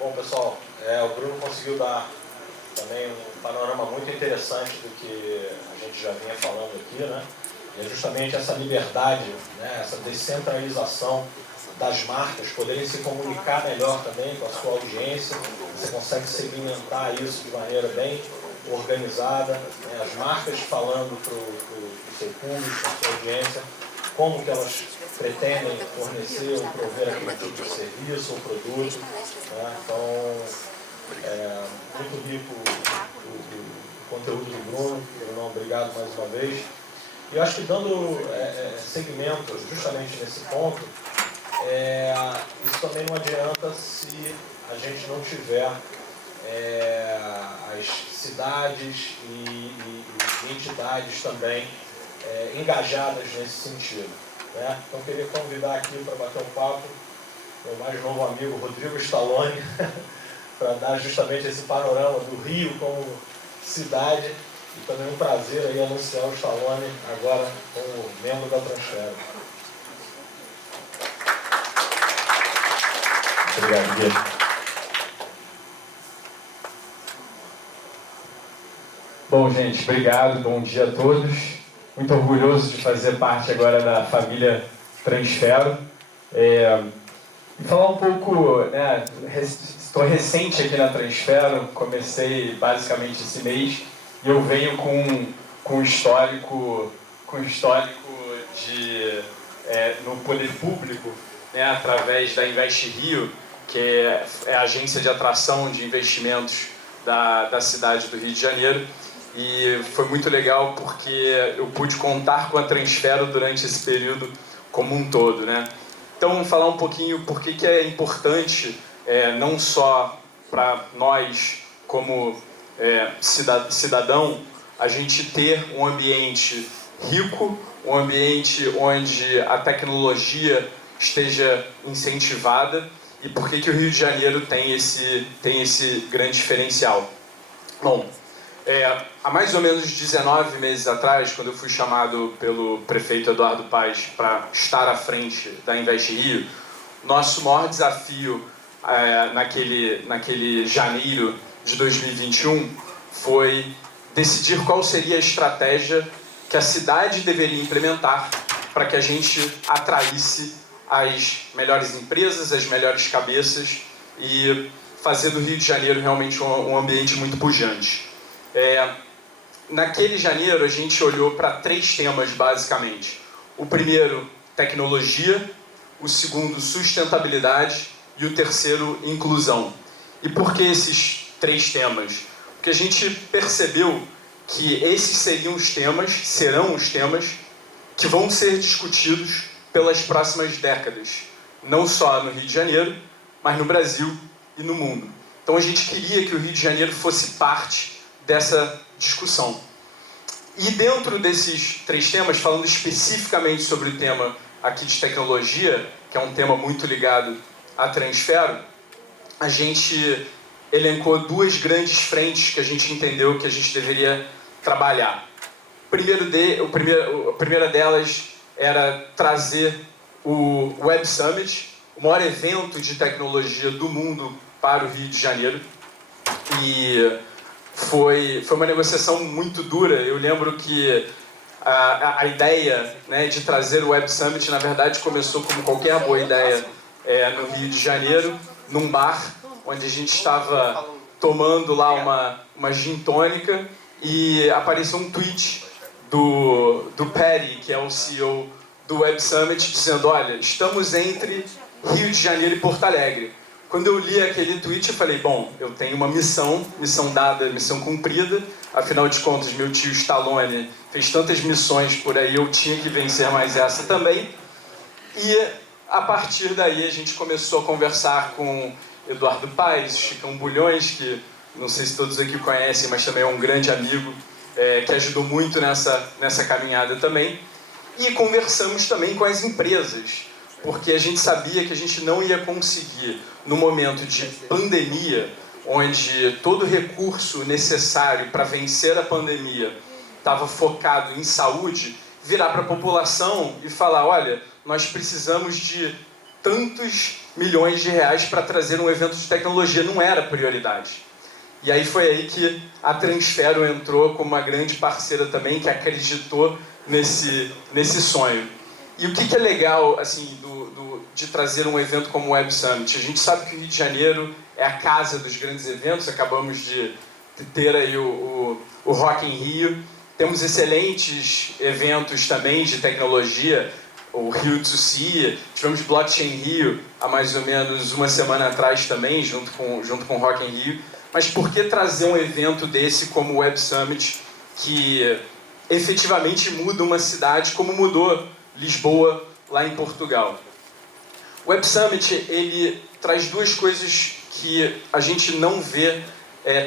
Bom, pessoal, o Bruno conseguiu dar também um panorama muito interessante do que a gente já vinha falando aqui, né? E é justamente essa liberdade, né? Essa descentralização das marcas poderem se comunicar melhor também com a sua audiência. Você consegue segmentar isso de maneira bem organizada, né? As marcas falando para o seu público, para a sua audiência, como que elas pretendem fornecer ou prover aquele tipo de serviço ou produto, né? Então, muito rico o conteúdo do Bruno. Bruno, obrigado mais uma vez. E eu acho que dando segmento justamente nesse ponto, isso também não adianta se a gente não tiver as cidades e entidades também engajadas nesse sentido, né? Então, queria convidar aqui para bater um papo meu mais novo amigo Rodrigo Stallone, para dar justamente esse panorama do Rio como cidade, e também um prazer aí anunciar o Stallone agora como membro da Transfero. Obrigado, Guilherme. Bom, gente, obrigado, bom dia a todos. Muito orgulhoso de fazer parte agora da família Transfero. E falar um pouco, né, estou recente aqui na Transfero, comecei basicamente esse mês, e eu venho com histórico de, no poder público, né, através da Invest Rio, que é a agência de atração de investimentos da cidade do Rio de Janeiro. E foi muito legal porque eu pude contar com a Transfero durante esse período como um todo, né? Então, falar um pouquinho por que é importante, não só para nós como cidadão, a gente ter um ambiente rico, um ambiente onde a tecnologia esteja incentivada, e por que o Rio de Janeiro tem esse grande diferencial. Bom, há mais ou menos 19 meses atrás, quando eu fui chamado pelo prefeito Eduardo Paes para estar à frente da Invest Rio, nosso maior desafio naquele janeiro de 2021 foi decidir qual seria a estratégia que a cidade deveria implementar para que a gente atraísse as melhores empresas, as melhores cabeças e fazer do Rio de Janeiro realmente um ambiente muito pujante. Naquele janeiro a gente olhou para 3 temas basicamente. O primeiro, tecnologia; o segundo, sustentabilidade; e o terceiro, inclusão. E por que esses 3 temas? Porque a gente percebeu que esses serão os temas que vão ser discutidos pelas próximas décadas, não só no Rio de Janeiro, mas no Brasil e no mundo. Então a gente queria que o Rio de Janeiro fosse parte dessa discussão. E dentro desses 3 temas, falando especificamente sobre o tema aqui de tecnologia, que é um tema muito ligado à Transfero, a gente elencou 2 grandes frentes que a gente entendeu que a gente deveria trabalhar. A primeira delas era trazer o Web Summit, o maior evento de tecnologia do mundo, para o Rio de Janeiro. E foi uma negociação muito dura. Eu lembro que a ideia, né, de trazer o Web Summit, na verdade, começou como qualquer boa ideia no Rio de Janeiro, num bar, onde a gente estava tomando lá uma gin tônica, e apareceu um tweet do Perry, que é o CEO do Web Summit, dizendo: olha, estamos entre Rio de Janeiro e Porto Alegre. Quando eu li aquele tweet, eu falei: bom, eu tenho uma missão dada, missão cumprida. Afinal de contas, meu tio Stallone fez tantas missões por aí, eu tinha que vencer mais essa também. E a partir daí a gente começou a conversar com Eduardo Paes, Chicão Bulhões, que não sei se todos aqui conhecem, mas também é um grande amigo, que ajudou muito nessa caminhada também. E conversamos também com as empresas, porque a gente sabia que a gente não ia conseguir, no momento de pandemia, onde todo recurso necessário para vencer a pandemia estava focado em saúde, virar para a população e falar: olha, nós precisamos de tantos milhões de reais para trazer um evento de tecnologia, não era prioridade. E aí foi aí que a Transfero entrou como uma grande parceira também, que acreditou nesse sonho. E o que é legal assim, de trazer um evento como o Web Summit? A gente sabe que o Rio de Janeiro é a casa dos grandes eventos, acabamos de ter aí o Rock in Rio, temos excelentes eventos também de tecnologia, o Rio 2C, tivemos Blockchain Rio há mais ou menos uma semana atrás também, junto com o Rock in Rio. Mas por que trazer um evento desse como o Web Summit, que efetivamente muda uma cidade como mudou Lisboa lá em Portugal? O Web Summit, ele traz duas coisas que a gente não vê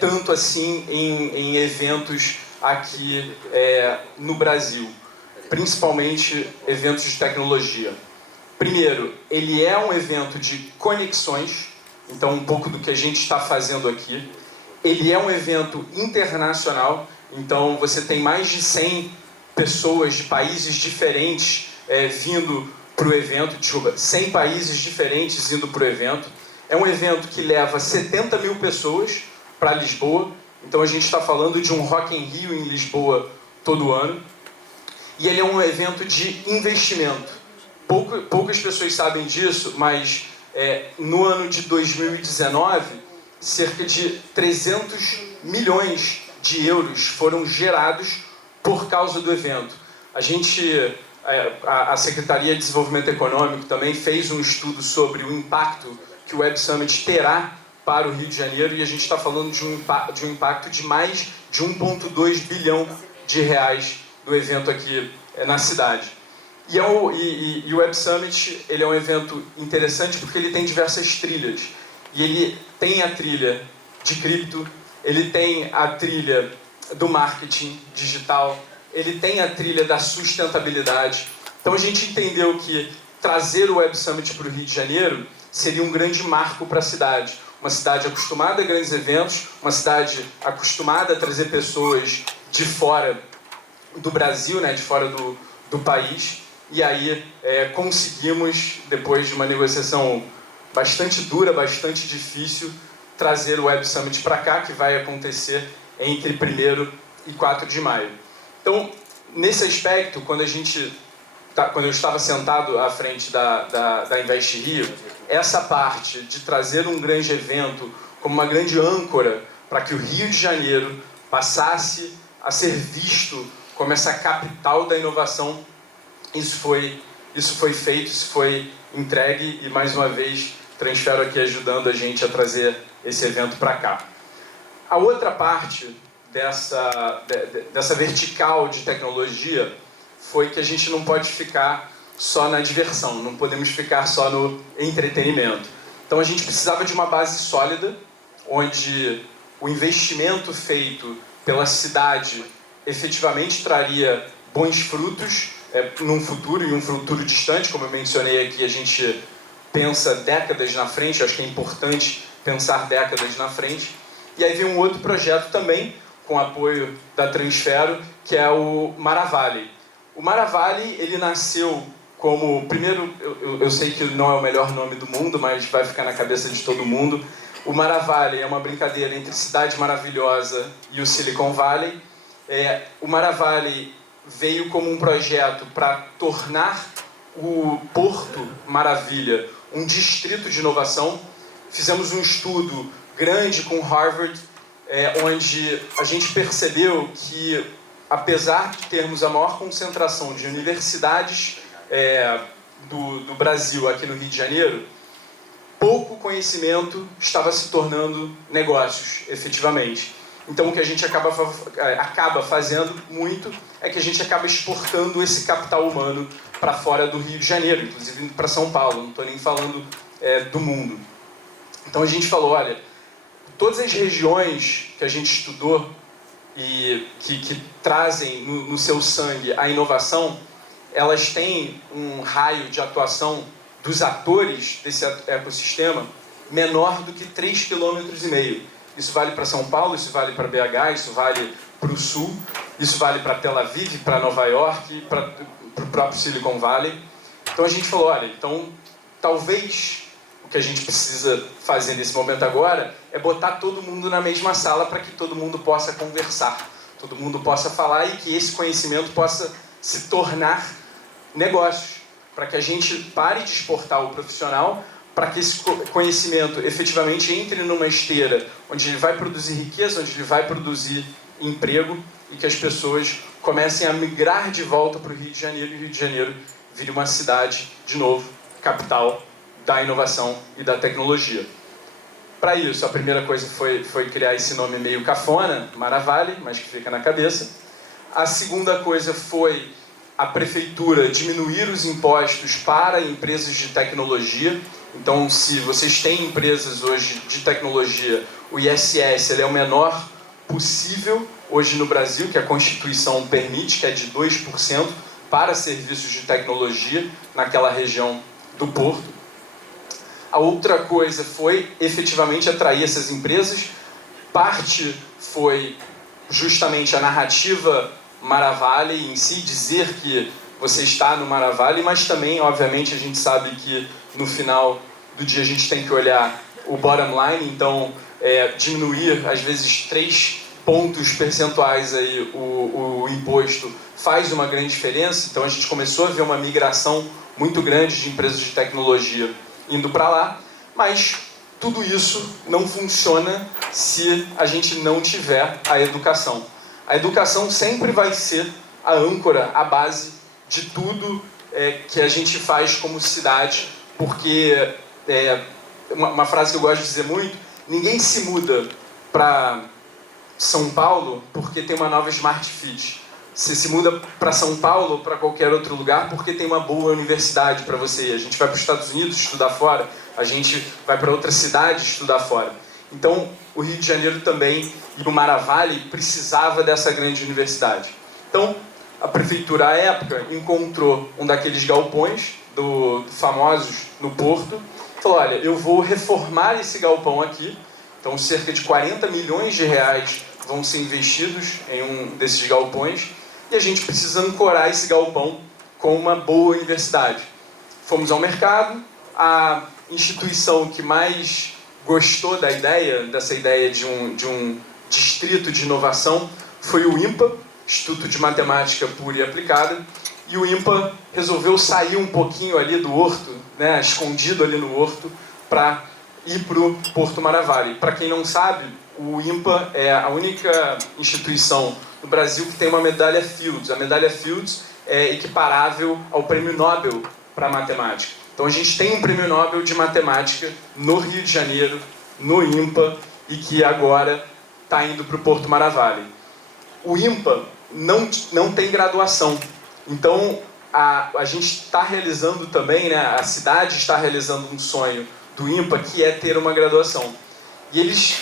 tanto assim em eventos aqui no Brasil, principalmente eventos de tecnologia. Primeiro, ele é um evento de conexões, então um pouco do que a gente está fazendo aqui. Ele é um evento internacional, então você tem mais de 100 pessoas de países diferentes vindo para o evento, 100 países diferentes indo para o evento. É um evento que leva 70 mil pessoas para Lisboa, então a gente está falando de um Rock in Rio em Lisboa todo ano. E ele é um evento de investimento. Poucas pessoas sabem disso, mas no ano de 2019, cerca de 300 milhões de euros foram gerados por causa do evento. A Secretaria de Desenvolvimento Econômico também fez um estudo sobre o impacto que o Web Summit terá para o Rio de Janeiro, e a gente está falando de um impacto de mais de 1,2 bilhão de reais do evento aqui na cidade. E o Web Summit, ele é um evento interessante porque ele tem diversas trilhas. E ele tem a trilha de cripto, ele tem a trilha do marketing digital, ele tem a trilha da sustentabilidade. Então a gente entendeu que trazer o Web Summit para o Rio de Janeiro seria um grande marco para a cidade. Uma cidade acostumada a grandes eventos, uma cidade acostumada a trazer pessoas de fora do Brasil, de fora do país. E aí conseguimos, depois de uma negociação bastante dura, bastante difícil, trazer o Web Summit para cá, que vai acontecer entre 1º e 4 de maio. Então, nesse aspecto, quando eu estava sentado à frente da Invest Rio, essa parte de trazer um grande evento como uma grande âncora para que o Rio de Janeiro passasse a ser visto como essa capital da inovação, isso foi feito, isso foi entregue, e mais uma vez Transfero aqui ajudando a gente a trazer esse evento para cá. A outra parte dessa vertical de tecnologia foi que a gente não pode ficar só na diversão, não podemos ficar só no entretenimento. Então a gente precisava de uma base sólida, onde o investimento feito pela cidade efetivamente traria bons frutos num futuro distante. Como eu mencionei aqui, a gente pensa décadas na frente, acho que é importante pensar décadas na frente. E aí vem um outro projeto também, com apoio da Transfero, que é o Maravale. O Maravale, ele nasceu como... Primeiro, eu sei que não é o melhor nome do mundo, mas vai ficar na cabeça de todo mundo. O Maravale é uma brincadeira entre Cidade Maravilhosa e o Silicon Valley. O Maravale veio como um projeto para tornar o Porto Maravilha um distrito de inovação. Fizemos um estudo grande com Harvard, onde a gente percebeu que, apesar de termos a maior concentração de universidades do Brasil aqui no Rio de Janeiro, pouco conhecimento estava se tornando negócios, efetivamente. Então, o que a gente acaba fazendo muito é que a gente acaba exportando esse capital humano para fora do Rio de Janeiro, inclusive para São Paulo, não estou nem falando do mundo. Então, a gente falou, olha, todas as regiões que a gente estudou e que trazem no seu sangue a inovação, elas têm um raio de atuação dos atores desse ecossistema menor do que 3,5 km. Isso vale para São Paulo, isso vale para BH, isso vale para o Sul, isso vale para Tel Aviv, para Nova York, para o próprio Silicon Valley. Então a gente falou, olha, então talvez o que a gente precisa fazer nesse momento agora é botar todo mundo na mesma sala para que todo mundo possa conversar, todo mundo possa falar e que esse conhecimento possa se tornar negócios, para que a gente pare de exportar o profissional, para que esse conhecimento efetivamente entre numa esteira onde ele vai produzir riqueza, onde ele vai produzir emprego e que as pessoas comecem a migrar de volta para o Rio de Janeiro e o Rio de Janeiro vire uma cidade, de novo, capital da inovação e da tecnologia. Para isso, a primeira coisa foi criar esse nome meio cafona, Maravale, mas que fica na cabeça. A segunda coisa foi a prefeitura diminuir os impostos para empresas de tecnologia. Então, se vocês têm empresas hoje de tecnologia, o ISS ele é o menor possível hoje no Brasil, que a Constituição permite, que é de 2% para serviços de tecnologia naquela região do Porto. A outra coisa foi efetivamente atrair essas empresas. Parte foi justamente a narrativa Maravale em si, dizer que você está no Maravale, mas também, obviamente, a gente sabe que no final do dia a gente tem que olhar o bottom line, então diminuir às vezes 3 pontos percentuais aí o imposto faz uma grande diferença. Então a gente começou a ver uma migração muito grande de empresas de tecnologia indo para lá, mas tudo isso não funciona se a gente não tiver a educação. A educação sempre vai ser a âncora, a base de tudo que a gente faz como cidade, porque uma frase que eu gosto de dizer muito: ninguém se muda para São Paulo porque tem uma nova Smart Fit. Você se muda para São Paulo ou para qualquer outro lugar porque tem uma boa universidade para você. A gente vai para os Estados Unidos estudar fora, a gente vai para outra cidade estudar fora. Então, o Rio de Janeiro também, e o Maravale, precisava dessa grande universidade. Então, a prefeitura, à época, encontrou um daqueles galpões famosos no Porto, falou: olha, eu vou reformar esse galpão aqui. Então, cerca de 40 milhões de reais vão ser investidos em um desses galpões e a gente precisa ancorar esse galpão com uma boa universidade. Fomos ao mercado, a instituição que mais gostou dessa ideia de um distrito de inovação foi o INPA, Instituto de Matemática Pura e Aplicada, e o INPA resolveu sair um pouquinho ali do horto, né, escondido ali no horto, para ir para o Porto Maravale. Para quem não sabe, o INPA é a única instituição no Brasil que tem uma medalha Fields. A medalha Fields é equiparável ao Prêmio Nobel para Matemática. Então a gente tem um Prêmio Nobel de Matemática no Rio de Janeiro, no INPA, e que agora está indo para o Porto Maravale. O INPA não tem graduação. Então a gente está realizando também, né, a cidade está realizando um sonho do INPA, que é ter uma graduação. E eles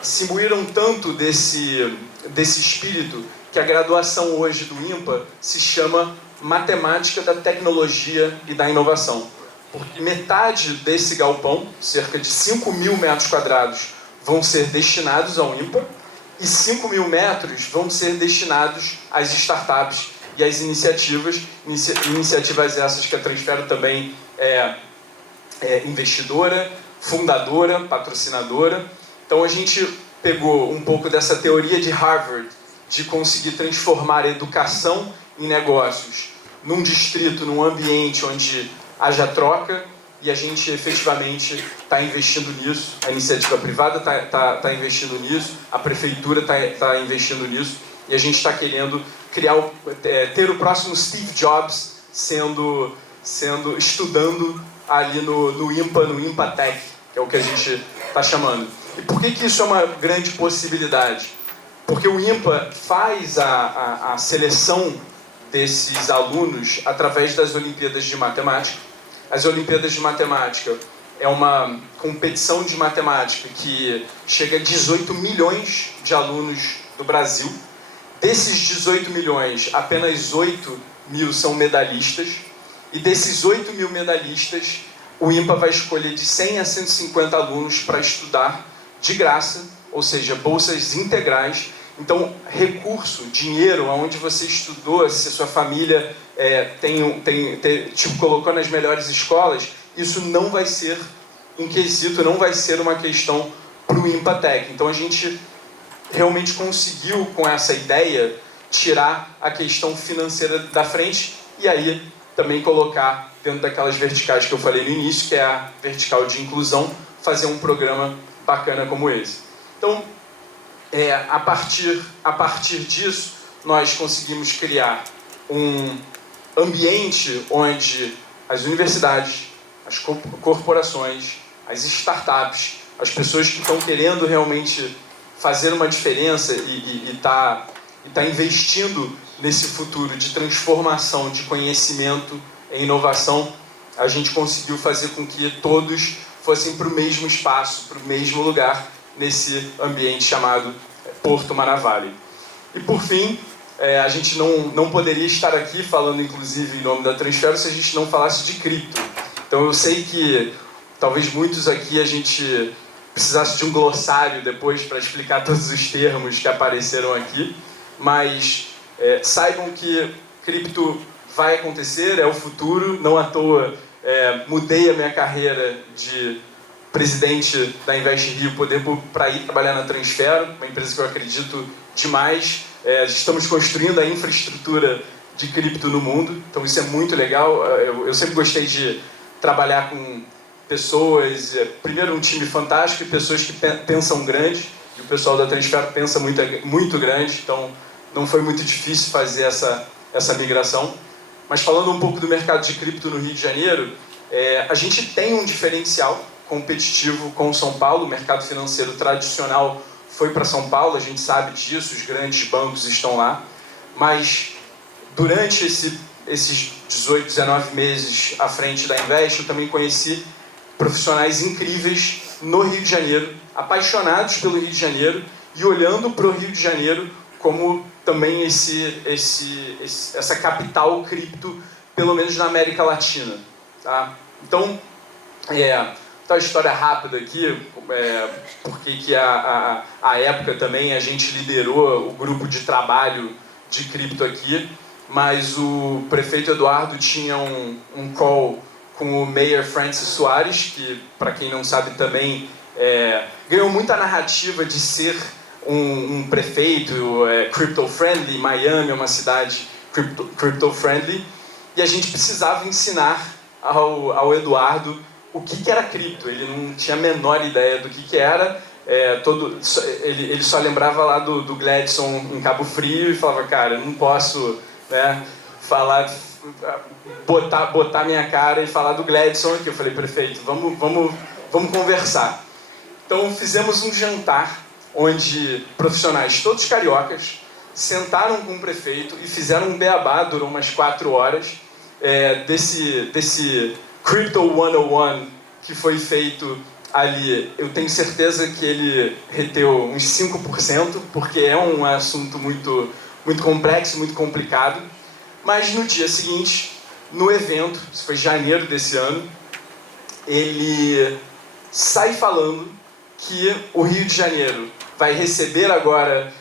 se imbuíram tanto desse espírito que a graduação hoje do INPA se chama Matemática da Tecnologia e da Inovação. Porque metade desse galpão, cerca de 5 mil metros quadrados, vão ser destinados ao INPA e 5 mil metros vão ser destinados às startups e às iniciativas essas que a Transfero também é investidora, fundadora, patrocinadora. Então a gente pegou um pouco dessa teoria de Harvard de conseguir transformar a educação em negócios num distrito, num ambiente onde haja troca, e a gente efetivamente está investindo nisso. A iniciativa privada está investindo nisso, a prefeitura está investindo nisso, e a gente está querendo ter o próximo Steve Jobs estudando ali no INPA Tech, que é o que a gente está chamando. E por que isso é uma grande possibilidade? Porque o INPA faz a seleção desses alunos através das Olimpíadas de Matemática. As Olimpíadas de Matemática é uma competição de matemática que chega a 18 milhões de alunos do Brasil. Desses 18 milhões, apenas 8 mil são medalhistas. E desses 8 mil medalhistas, o INPA vai escolher de 100 a 150 alunos para estudar de graça, ou seja, bolsas integrais. Então, recurso, dinheiro, onde você estudou, se a sua família te colocou nas melhores escolas, isso não vai ser em quesito não vai ser uma questão para o Empatec. Então a gente realmente conseguiu, com essa ideia, tirar a questão financeira da frente e aí também colocar dentro daquelas verticais que eu falei no início, que é a vertical de inclusão, fazer um programa bacana como esse. Então, a partir disso, nós conseguimos criar um ambiente onde as universidades, as corporações, as startups, as pessoas que estão querendo realmente fazer uma diferença e tá investindo nesse futuro de transformação, de conhecimento e inovação, a gente conseguiu fazer com que todos fossem para o mesmo espaço, para o mesmo lugar, nesse ambiente chamado Porto Manavalli. E por fim, a gente não poderia estar aqui falando, inclusive, em nome da Transfero, se a gente não falasse de cripto. Então eu sei que talvez muitos aqui a gente precisasse de um glossário depois para explicar todos os termos que apareceram aqui, mas saibam que cripto vai acontecer, é o futuro, não à toa mudei a minha carreira de presidente da Invest Rio para ir trabalhar na Transfero, uma empresa que eu acredito demais. Estamos construindo a infraestrutura de cripto no mundo, então isso é muito legal. Eu sempre gostei de trabalhar com pessoas, primeiro um time fantástico e pessoas que pensam grande, e o pessoal da Transfero pensa muito grande, então não foi muito difícil fazer essa migração. Mas falando um pouco do mercado de cripto no Rio de Janeiro, a gente tem um diferencial competitivo com São Paulo. O mercado financeiro tradicional foi para São Paulo, a gente sabe disso, os grandes bancos estão lá, mas durante esses 18, 19 meses à frente da Invest, eu também conheci profissionais incríveis no Rio de Janeiro, apaixonados pelo Rio de Janeiro e olhando para o Rio de Janeiro como também essa capital cripto, pelo menos na América Latina. Tá? Então, tá uma história rápida aqui, porque que a época também a gente liderou o grupo de trabalho de cripto aqui, mas o prefeito Eduardo tinha um call com o Mayor Francis Soares, que, para quem não sabe também, ganhou muita narrativa de ser um prefeito crypto-friendly. Miami é uma cidade crypto-friendly, e a gente precisava ensinar ao Eduardo o que era cripto. Ele não tinha a menor ideia do que era. Ele só lembrava lá do Gladson em Cabo Frio e falava, cara, eu não posso botar minha cara e falar do Gladson aqui. Eu falei, prefeito, vamos conversar. Então fizemos um jantar onde profissionais todos cariocas sentaram com o prefeito e fizeram um beabá, durou umas 4 horas, desse Crypto 101 que foi feito ali. Eu tenho certeza que ele reteu uns 5%, porque é um assunto muito, muito complexo, muito complicado. Mas no dia seguinte, no evento, isso foi em janeiro desse ano, ele sai falando que o Rio de Janeiro vai receber agora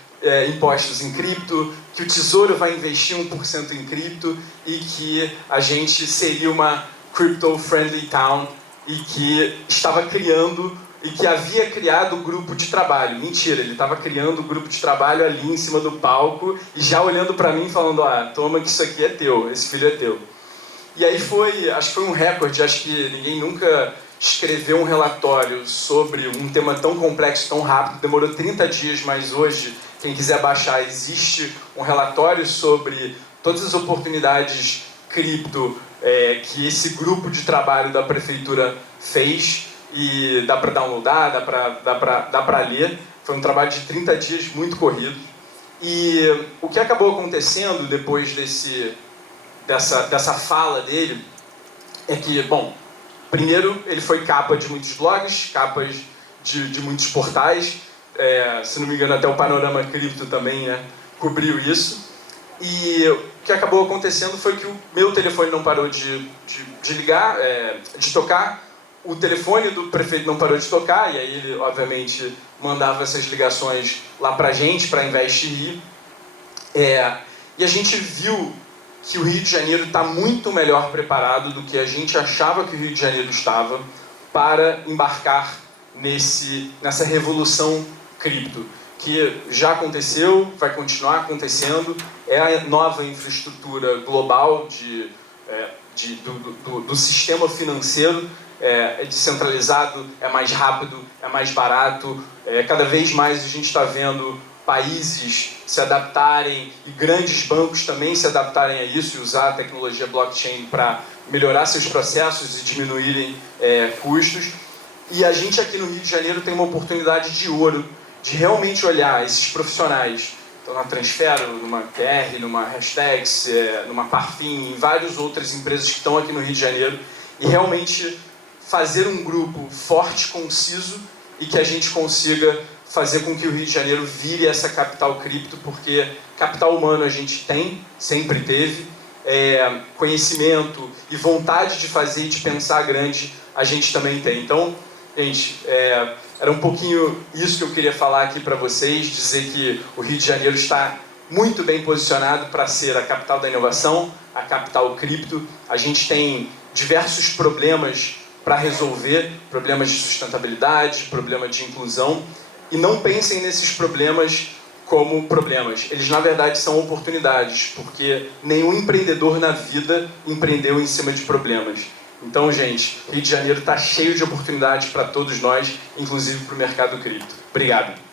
impostos em cripto, que o Tesouro vai investir 1% em cripto e que a gente seria uma crypto-friendly town e que estava criando e que havia criado o grupo de trabalho. Mentira, ele estava criando o grupo de trabalho ali em cima do palco e já olhando para mim falando, toma que isso aqui é teu, esse filho é teu. E aí acho que foi um recorde, acho que ninguém nunca escreveu um relatório sobre um tema tão complexo, tão rápido, demorou 30 dias, mas hoje, quem quiser baixar, existe um relatório sobre todas as oportunidades cripto que esse grupo de trabalho da prefeitura fez, e dá para downloadar, dá para ler. Foi um trabalho de 30 dias muito corrido. E o que acabou acontecendo depois dessa fala dele é que, bom, primeiro ele foi capa de muitos blogs, capas de muitos portais, se não me engano até o Panorama Cripto também cobriu isso. E o que acabou acontecendo foi que o meu telefone não parou de ligar, de tocar, o telefone do prefeito não parou de tocar, e aí ele, obviamente, mandava essas ligações lá pra gente, pra Invest Rio. E a gente viu que o Rio de Janeiro está muito melhor preparado do que a gente achava que o Rio de Janeiro estava. para embarcar nessa revolução cripto, que já aconteceu, vai continuar acontecendo, é a nova infraestrutura global do sistema financeiro, é descentralizado, é mais rápido, é mais barato, cada vez mais a gente está vendo países se adaptarem e grandes bancos também se adaptarem a isso e usar a tecnologia blockchain para melhorar seus processos e diminuírem custos. E a gente aqui no Rio de Janeiro tem uma oportunidade de ouro de realmente olhar esses profissionais, então na Transfero, numa PR, numa Hashtags, numa Parfim, em várias outras empresas que estão aqui no Rio de Janeiro, e realmente fazer um grupo forte, conciso, e que a gente consiga fazer com que o Rio de Janeiro vire essa capital cripto, porque capital humano a gente tem, sempre teve, conhecimento e vontade de fazer e de pensar grande a gente também tem. Então, gente, era um pouquinho isso que eu queria falar aqui para vocês, dizer que o Rio de Janeiro está muito bem posicionado para ser a capital da inovação, a capital cripto. A gente tem diversos problemas para resolver, problemas de sustentabilidade, problema de inclusão, e não pensem nesses problemas como problemas. Eles, na verdade, são oportunidades, porque nenhum empreendedor na vida empreendeu em cima de problemas. Então, gente, Rio de Janeiro está cheio de oportunidades para todos nós, inclusive para o mercado cripto. Obrigado.